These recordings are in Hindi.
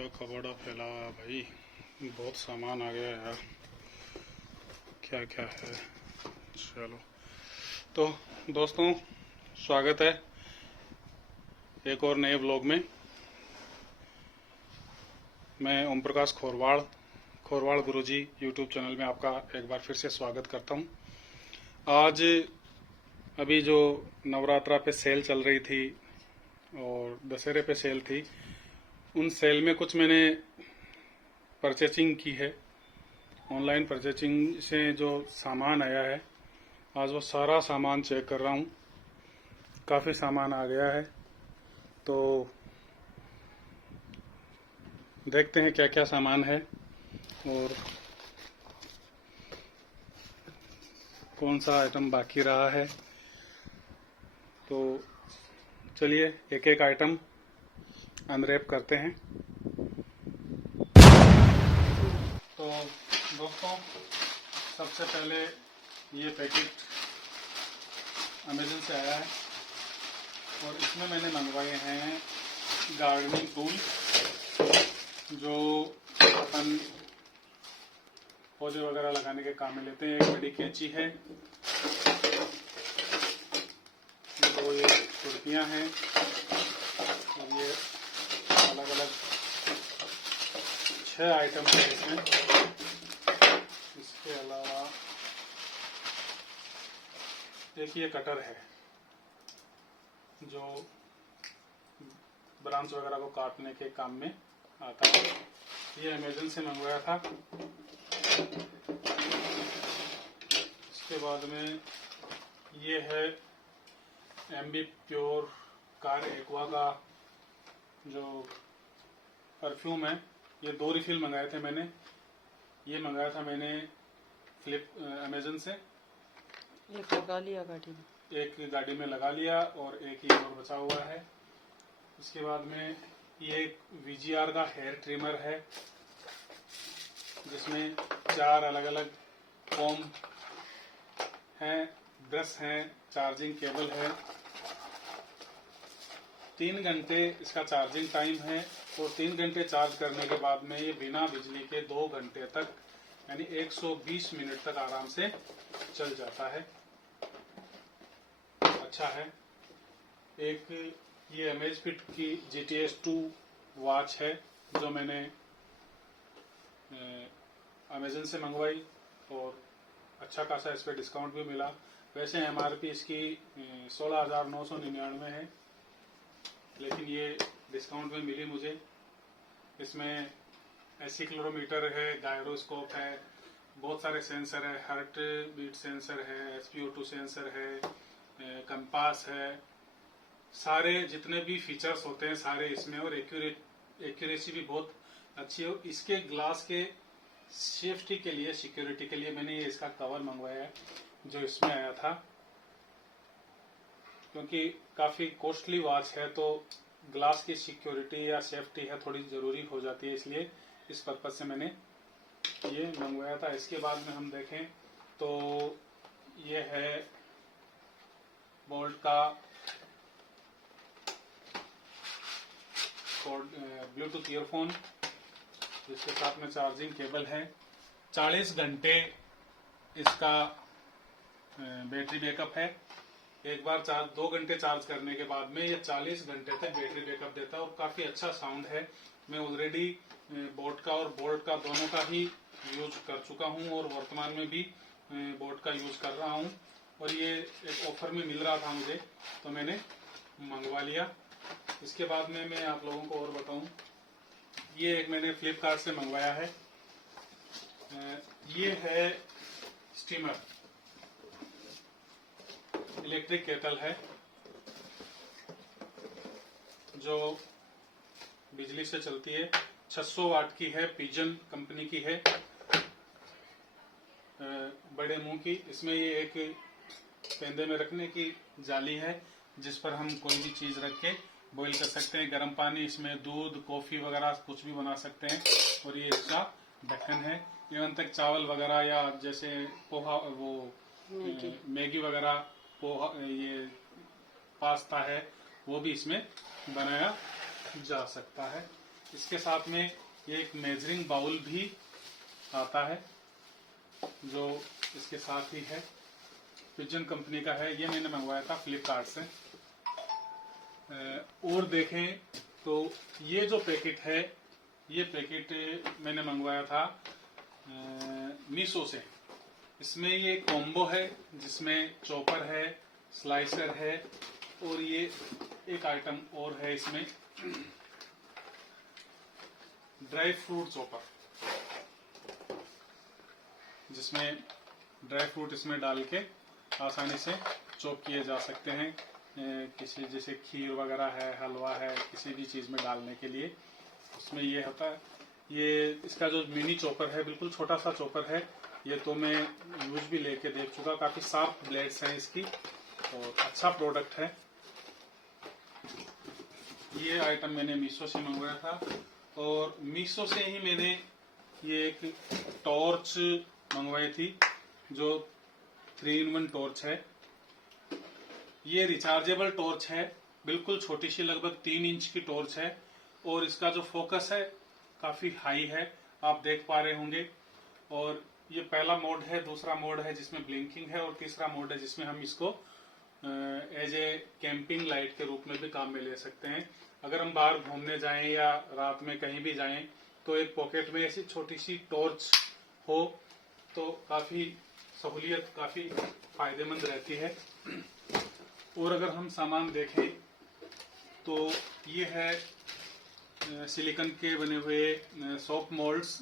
क्या कबाड़ा फैला है भाई। बहुत सामान आ गया यार, क्या क्या है। चलो तो दोस्तों, स्वागत है एक और नए ब्लॉग में। मैं ओम प्रकाश खोरवाड़ गुरुजी यूट्यूब चैनल में आपका एक बार फिर से स्वागत करता हूं। आज अभी जो नवरात्रा पे सेल चल रही थी और दशहरे पे सेल थी, उन सेल में कुछ मैंने परचेसिंग की है। ऑनलाइन परचेसिंग से जो सामान आया है, आज वो सारा सामान चेक कर रहा हूँ। काफ़ी सामान आ गया है, तो देखते हैं क्या क्या सामान है और कौन सा आइटम बाकी रहा है। तो चलिए एक एक आइटम अनरैप करते हैं। तो दोस्तों, सबसे पहले ये पैकेट अमेज़न से आया है और इसमें मैंने मंगवाए हैं गार्डनिंग टूल, जो अपन पौधे वगैरह लगाने के काम में लेते हैं। एक बड़ी कैंची है, दो ये खुरपियाँ हैं और ये अलग अलग 6 आइटम है इसमें। इसके अलावा एक ये कटर है जो ब्रांच वगैरह को काटने के काम में आता है। ये अमेज़न से मंगवाया था। इसके बाद में ये है एमबी प्योर कार एक्वा का जो परफ्यूम है। ये 2 रिफिल मंगाए थे मैंने। ये मंगाया था मैंने अमेज़न से। एक लगा लिया गाड़ी में, एक गाड़ी में लगा लिया और एक ही और बचा हुआ है। इसके बाद में ये एक VGR का हेयर ट्रिमर है, जिसमें 4 अलग अलग कॉम हैं, ब्रश हैं, चार्जिंग केबल है। 3 घंटे इसका चार्जिंग टाइम है और 3 घंटे चार्ज करने के बाद में ये बिना बिजली के 2 घंटे तक यानी 120 मिनट तक आराम से चल जाता है। अच्छा है। एक ये अमेज़फिट की GTS 2 वॉच है, जो मैंने अमेज़न से मंगवाई और अच्छा खासा इस पर डिस्काउंट भी मिला। वैसे MRP इसकी 16,999 है, लेकिन ये डिस्काउंट में मिली मुझे। इसमें एक्सीलरोमीटर है, गायरोस्कोप है, बहुत सारे सेंसर है, हार्ट बीट सेंसर है, SpO2 सेंसर है, कंपास है। सारे जितने भी फीचर्स होते हैं सारे इसमें, और एक्यूरेसी भी बहुत अच्छी है। इसके ग्लास के सेफ्टी के लिए, सिक्योरिटी के लिए मैंने ये इसका कवर मंगवाया है जो इसमें आया था, क्योंकि काफ़ी कॉस्टली वॉच है तो ग्लास की सिक्योरिटी या सेफ्टी है थोड़ी ज़रूरी हो जाती है, इसलिए इस पर्पज से मैंने ये मंगवाया था। इसके बाद में हम देखें तो ये है बोल्ट का ब्लूटूथ ईयरफोन, जिसके साथ में चार्जिंग केबल है। 40 घंटे इसका बैटरी बैकअप है। एक बार 2 घंटे चार्ज करने के बाद में ये 40 घंटे तक बैटरी बैकअप देता है और काफ़ी अच्छा साउंड है। मैं ऑलरेडी बोट का और बोल्ट का दोनों का ही यूज कर चुका हूं और वर्तमान में भी बोट का यूज कर रहा हूं, और ये एक ऑफर में मिल रहा था मुझे, तो मैंने मंगवा लिया। इसके बाद में मैं आप लोगों को और बताऊं, ये एक मैंने फ्लिपकार्ट से मंगवाया है। ये है स्टीमर, इलेक्ट्रिक केटल है जो बिजली से चलती है। 600 वाट की है, पिजन कंपनी की है, बड़े मुंह की। इसमें ये एक पेंदे में रखने की जाली है, जिस पर हम कोई भी चीज रख के बॉईल कर सकते हैं। गर्म पानी, इसमें दूध, कॉफी वगैरह कुछ भी बना सकते हैं। और ये इसका ढक्कन है। इवन तक चावल वगैरह या जैसे पोहा, वो मैगी वगैरह, पोहा, ये पास्ता है, वो भी इसमें बनाया जा सकता है। इसके साथ में ये एक मेजरिंग बाउल भी आता है जो इसके साथ ही है, पिजन कंपनी का है। ये मैंने मंगवाया था फ्लिपकार्ट से। और देखें तो ये जो पैकेट है, ये पैकेट मैंने मंगवाया था मीशो से। इसमें ये कॉम्बो है जिसमें चॉपर है, स्लाइसर है और ये एक आइटम और है इसमें, ड्राई फ्रूट चॉपर, जिसमें ड्राई फ्रूट इसमें डाल के आसानी से चॉप किए जा सकते हैं। किसी जैसे खीर वगैरह है, हलवा है, किसी भी चीज़ में डालने के लिए उसमें ये होता है। ये इसका जो मिनी चॉपर है, बिल्कुल छोटा सा चॉपर है। ये तो मैं यूज भी लेके देख चुका, काफ़ी साफ ब्लेड्स हैं इसकी और अच्छा प्रोडक्ट है। ये आइटम मैंने मीशो से मंगवाया था और मीशो से ही मैंने ये एक टॉर्च मंगवाई थी जो 3-in-1 टॉर्च है। ये रिचार्जेबल टॉर्च है, बिल्कुल छोटी सी, लगभग 3 इंच की टॉर्च है और इसका जो फोकस है काफी हाई है, आप देख पा रहे होंगे। और ये पहला मोड है, दूसरा मोड है जिसमें ब्लिंकिंग है और तीसरा मोड है जिसमें हम इसको एज ए कैंपिंग लाइट के रूप में भी काम में ले सकते हैं। अगर हम बाहर घूमने जाएं या रात में कहीं भी जाएं तो एक पॉकेट में ऐसी छोटी सी टॉर्च हो तो काफी सहूलियत, काफी फायदेमंद रहती है। और अगर हम सामान देखें तो ये है सिलिकॉन के बने हुए सोप मोल्ड्स,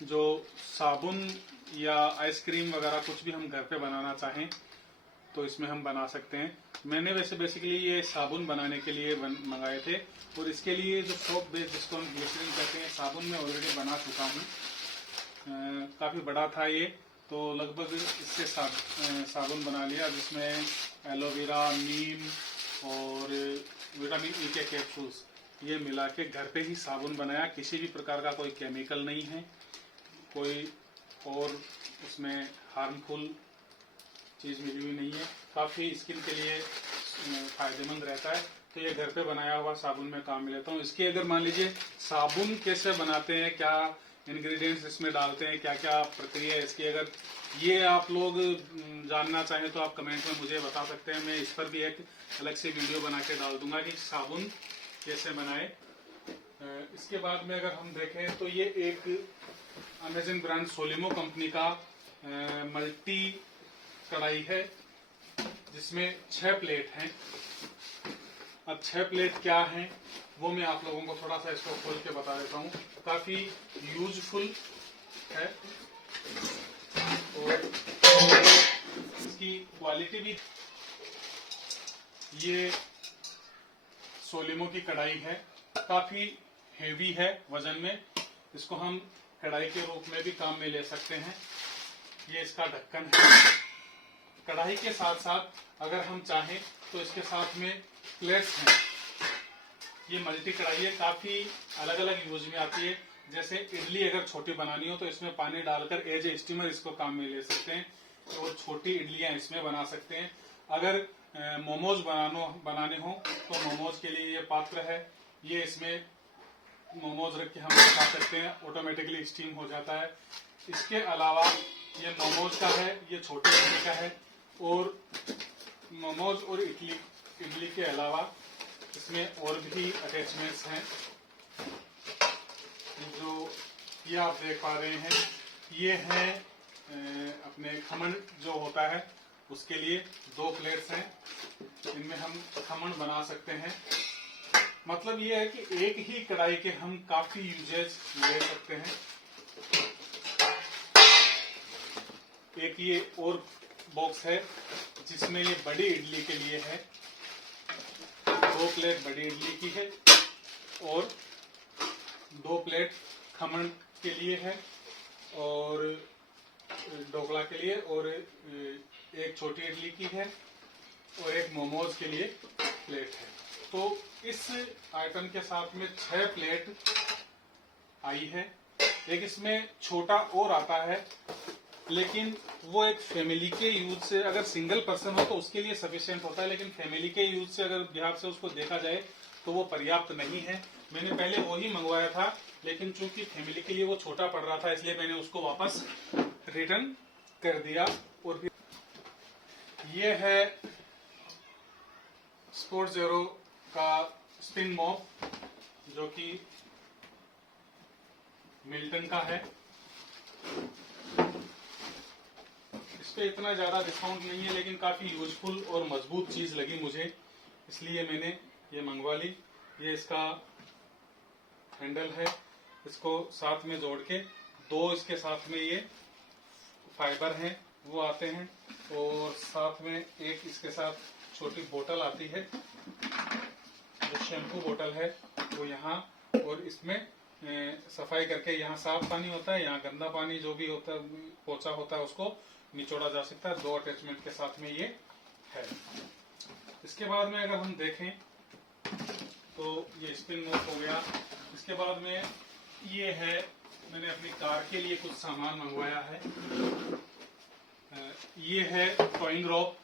जो साबुन या आइसक्रीम वगैरह कुछ भी हम घर पे बनाना चाहें तो इसमें हम बना सकते हैं। मैंने वैसे बेसिकली ये साबुन बनाने के लिए मंगाए थे और इसके लिए जो सोप बेस जिसको हम ग्लिसरीन कहते हैं, साबुन में ऑलरेडी बना चुका हूँ। काफ़ी बड़ा था ये, तो लगभग इससे साबुन बना लिया जिसमें एलोवेरा, नीम और विटामिन ई के कैप्सूल्स ये मिला के घर पे ही साबुन बनाया। किसी भी प्रकार का कोई केमिकल नहीं है, कोई और उसमें हार्मफुल चीज़ मिली हुई नहीं है। काफ़ी स्किन के लिए फायदेमंद रहता है। तो ये घर पे बनाया हुआ साबुन में काम में लेता हूँ। इसके अगर मान लीजिए साबुन कैसे बनाते हैं, क्या इंग्रेडिएंट्स इसमें डालते हैं, क्या क्या प्रक्रिया है इसकी, अगर ये आप लोग जानना चाहें तो आप कमेंट में मुझे बता सकते हैं। मैं इस पर भी एक अलग से वीडियो बना के डाल दूंगा कि साबुन कैसे बनाए। इसके बाद में अगर हम देखें तो ये एक अमेजन ब्रांड सोलिमो कंपनी का मल्टी कढ़ाई है जिसमें 6 प्लेट हैं। अब 6 प्लेट क्या हैं वो मैं आप लोगों को थोड़ा सा इसको खोल के बता देता हूँ। काफी यूजफुल है और इसकी क्वालिटी भी, ये सोलिमो की कढ़ाई है, काफी हेवी है वजन में। इसको हम कढ़ाई के रूप में भी काम में ले सकते हैं। ये इसका ढक्कन है। कढ़ाई के साथ साथ अगर हम चाहें तो इसके साथ में प्लेट्स हैं। ये मल्टी कढ़ाई है, काफी अलग अलग यूज में आती है। जैसे इडली अगर छोटी बनानी हो तो इसमें पानी डालकर एज ए स्टीमर इसको काम में ले सकते हैं और छोटी इडलियां इसमें बना सकते हैं। अगर मोमोज बनाने हो तो मोमोज के लिए ये पात्र है। ये इसमें मोमोज रख के हम बना सकते हैं, ऑटोमेटिकली स्टीम हो जाता है। इसके अलावा ये मोमोज का है, ये छोटे इडली का है। और मोमोज और इडली के अलावा इसमें और भी अटैचमेंट्स हैं। जो ये आप देख पा रहे हैं, ये है अपने खमन जो होता है उसके लिए 2 प्लेट्स हैं। इनमें हम खमन बना सकते हैं। मतलब ये है कि एक ही कढ़ाई के हम काफी यूजेज ले सकते हैं। एक ये और बॉक्स है जिसमें ये बड़ी इडली के लिए है। 2 प्लेट बड़ी इडली की है और 2 प्लेट खमन के लिए है और ढोकला के लिए, और एक छोटी इडली की है और एक मोमोज के लिए प्लेट है। तो इस आइटम के साथ में 6 प्लेट आई है। एक इसमें छोटा और आता है, लेकिन वो एक फैमिली के यूज से, अगर सिंगल पर्सन हो तो उसके लिए सफिशिएंट होता है, लेकिन फैमिली के यूज से अगर बिहार से उसको देखा जाए तो वो पर्याप्त नहीं है। मैंने पहले वो ही मंगवाया था, लेकिन चूंकि फैमिली के लिए वो छोटा पड़ रहा था, इसलिए मैंने उसको वापस रिटर्न कर दिया। और फिर ये है स्पोर्ट जेरो का स्पिन मॉप, जो कि मिल्टन का है। इस पे इतना ज्यादा डिस्काउंट नहीं है, लेकिन काफी यूजफुल और मजबूत चीज लगी मुझे, इसलिए मैंने ये मंगवा ली। ये इसका हैंडल है, इसको साथ में जोड़ के दो इसके साथ में ये फाइबर हैं वो आते हैं, और साथ में एक इसके साथ छोटी बोतल आती है, जो शैम्पू बोतल है वो यहाँ, और इसमें सफाई करके यहाँ साफ पानी होता है, यहाँ गंदा पानी जो भी होता है पोछा होता है उसको निचोड़ा जा सकता है। दो अटैचमेंट के साथ में ये है। इसके बाद में अगर हम देखें तो ये स्पिन मॉप हो गया। इसके बाद में ये है, मैंने अपनी कार के लिए कुछ सामान मंगवाया है। ये है टॉइंग रॉप।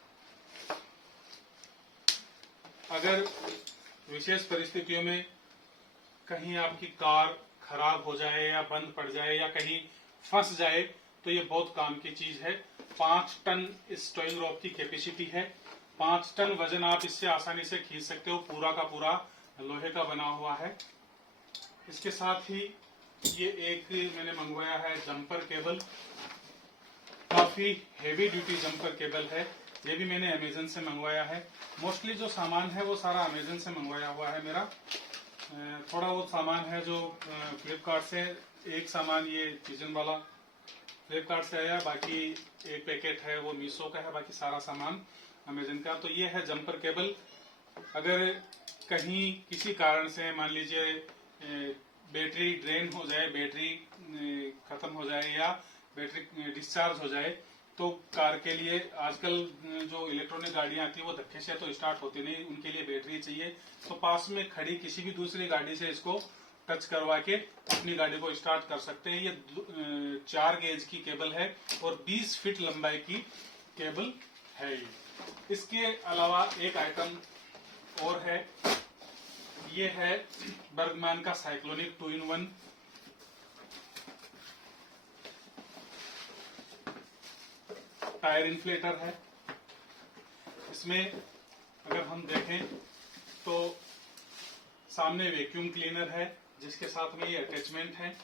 अगर विशेष परिस्थितियों में कहीं आपकी कार खराब हो जाए या बंद पड़ जाए या कहीं फंस जाए, तो ये बहुत काम की चीज है। 5 टन इस टॉइंग रॉप की कैपेसिटी है। 5 टन वजन आप इससे आसानी से खींच सकते हो, पूरा का पूरा लोहे का बना हुआ है। इसके साथ ही ये एक मैंने मंगवाया है जंपर केबल, काफी हेवी ड्यूटी जंपर केबल है। ये भी मैंने अमेजन से मंगवाया है। मोस्टली जो सामान है वो सारा अमेजन से मंगवाया हुआ है मेरा। थोड़ा बहुत सामान है जो फ्लिपकार्ट से, एक सामान ये किचन वाला फ्लिपकार्ट से आया, बाकी एक पैकेट है वो मीशो का है, बाकी सारा सामान अमेजन का। तो ये है जंपर केबल। अगर कहीं किसी कारण से मान लीजिए बैटरी ड्रेन हो जाए, बैटरी खत्म हो जाए या बैटरी डिस्चार्ज हो जाए, तो कार के लिए आजकल जो इलेक्ट्रॉनिक गाड़ियां आती है वो धक्के से तो स्टार्ट होती नहीं, उनके लिए बैटरी चाहिए। तो पास में खड़ी किसी भी दूसरी गाड़ी से इसको टच करवा के अपनी गाड़ी को स्टार्ट कर सकते हैं। ये 4 गेज की केबल है और 20 फीट लंबाई की केबल है ये। इसके अलावा एक आइटम और है, ये है बर्गमैन का साइक्लोनिक 2-in-1। टायर इन्फ्लेटर है। इसमें अगर हम देखें तो सामने वैक्यूम क्लीनर है, जिसके साथ में ये अटैचमेंट है।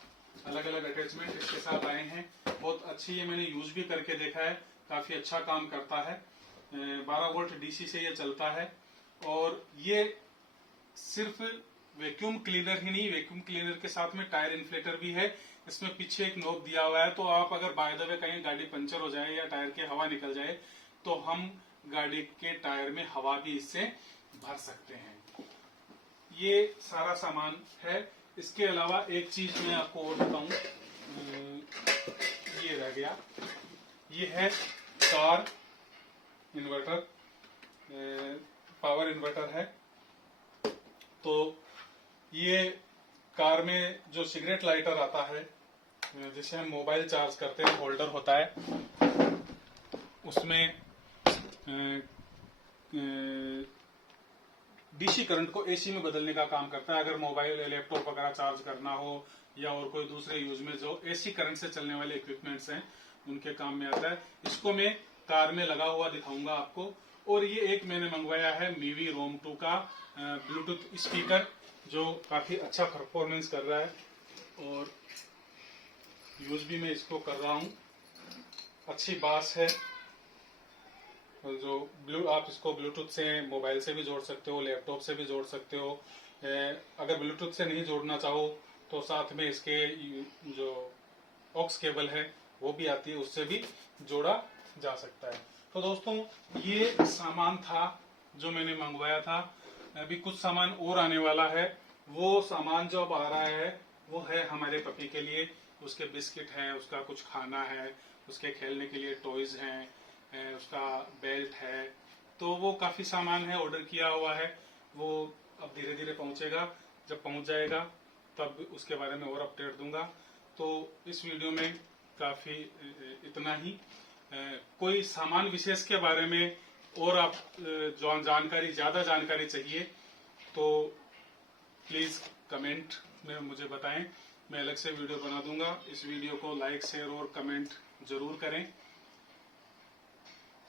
अलग अलग अटैचमेंट इसके साथ आए हैं। बहुत अच्छी, ये मैंने यूज भी करके देखा है, काफी अच्छा काम करता है। 12 वोल्ट डीसी से ये चलता है। और ये सिर्फ वैक्यूम क्लीनर ही नहीं, वैक्यूम क्लीनर के साथ में टायर इन्फ्लेटर भी है। इसमें पीछे एक नोब दिया हुआ है, तो आप अगर बाय द वे कहीं गाड़ी पंचर हो जाए या टायर की हवा निकल जाए, तो हम गाड़ी के टायर में हवा भी इससे भर सकते हैं। ये सारा सामान है। इसके अलावा एक चीज मैं आपको और बताऊं, ये रह गया, ये है कार इन्वर्टर, पावर इन्वर्टर है। तो ये कार में जो सिगरेट लाइटर आता है, जिसे हम मोबाइल चार्ज करते हैं, होल्डर होता है, उसमें डीसी करंट को एसी में बदलने का काम करता है। अगर मोबाइल लैपटॉप वगैरह चार्ज करना हो या और कोई दूसरे यूज में जो एसी करंट से चलने वाले इक्विपमेंट्स हैं, उनके काम में आता है। इसको मैं कार में लगा हुआ दिखाऊंगा आपको। और ये एक मैंने मंगवाया है मीवी रोम 2 का ब्लूटूथ स्पीकर, जो काफी अच्छा परफॉर्मेंस कर रहा है और यूज भी मैं इसको कर रहा हूँ। अच्छी बास है। जो आप इसको ब्लूटूथ से मोबाइल से भी जोड़ सकते हो, लैपटॉप से भी जोड़ सकते हो। अगर ब्लूटूथ से नहीं जोड़ना चाहो तो साथ में इसके जो ऑक्स केबल है वो भी आती है, उससे भी जोड़ा जा सकता है। तो दोस्तों, ये सामान था जो मैंने मंगवाया था। अभी कुछ सामान और आने वाला है। वो सामान जो अब आ रहा है वो है हमारे पपी के लिए। उसके बिस्किट हैं, उसका कुछ खाना है, उसके खेलने के लिए टॉयज हैं, उसका बेल्ट है। तो वो काफी सामान है, ऑर्डर किया हुआ है। वो अब धीरे धीरे पहुंचेगा। जब पहुंच जाएगा तब उसके बारे में और अपडेट दूंगा। तो इस वीडियो में काफी इतना ही। कोई सामान विशेष के बारे में और आप ज्यादा जानकारी चाहिए तो प्लीज कमेंट में मुझे बताएं, मैं अलग से वीडियो बना दूंगा। इस वीडियो को लाइक, शेयर और कमेंट जरूर करें।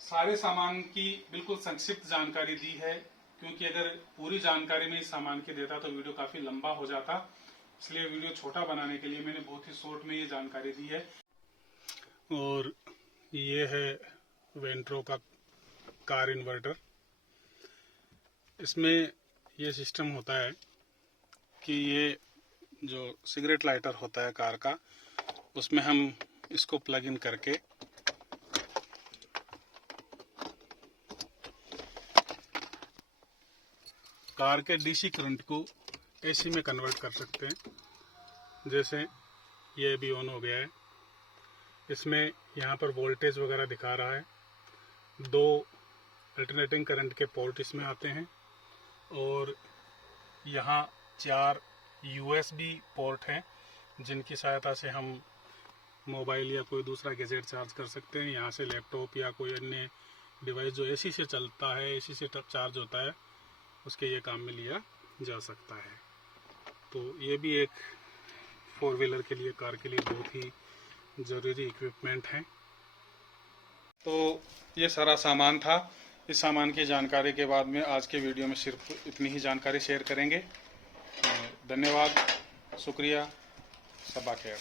सारे सामान की बिल्कुल संक्षिप्त जानकारी दी है, क्योंकि अगर पूरी जानकारी में इस सामान की देता तो वीडियो काफी लंबा हो जाता, इसलिए वीडियो छोटा बनाने के लिए मैंने बहुत ही शॉर्ट में ये जानकारी दी है। और ये है वेंट्रो का कार इन्वर्टर। इसमें ये सिस्टम होता है कि ये जो सिगरेट लाइटर होता है कार का, उसमें हम इसको प्लग इन करके कार के डीसी करंट को एसी में कन्वर्ट कर सकते हैं। जैसे ये भी ऑन हो गया है, इसमें यहाँ पर वोल्टेज वगैरह दिखा रहा है। 2 अल्टरनेटिंग करंट के पोर्ट इसमें आते हैं और यहाँ 4 USB पोर्ट हैं, जिनकी सहायता से हम मोबाइल या कोई दूसरा गैजेट चार्ज कर सकते हैं। यहाँ से लैपटॉप या कोई अन्य डिवाइस जो एसी से चलता है, एसी से चार्ज होता है, उसके ये काम में लिया जा सकता है। तो ये भी एक 4 व्हीलर के लिए, कार के लिए बहुत ही ज़रूरी इक्विपमेंट है। तो ये सारा सामान था। इस सामान की जानकारी के बाद में आज के वीडियो में सिर्फ इतनी ही जानकारी शेयर करेंगे। धन्यवाद, शुक्रिया, सबा खैर।